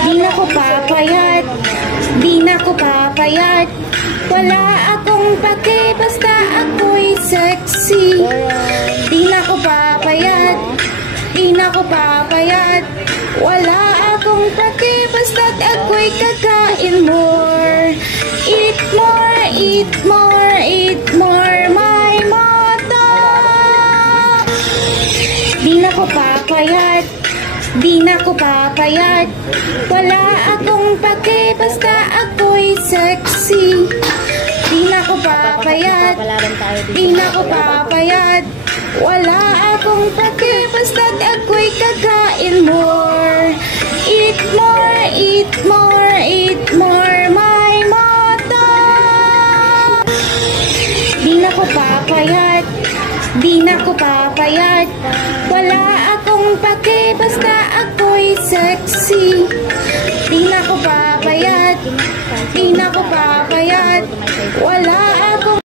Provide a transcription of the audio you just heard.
Di na ko papayat, di na ko papayat. Wala akong pake, basta ako'y sexy. Di na ko papayat, di na ko papayat. Wala akong pake, basta't ako'y kakain more. Eat more, eat more, eat more, my motto. Di na ko papayat, di na ko papayat. Wala akong pake, basta ako'y sexy. Di na ko papayat, di na ko papayat. Wala akong pake, basta't ako'y kakain more. Eat more, eat more, eat more, my motto. Di na ko papayat, di na ko papayat. Wala akong pake, basta ako'y sexy. Di na ko papayat, di na ko papayat.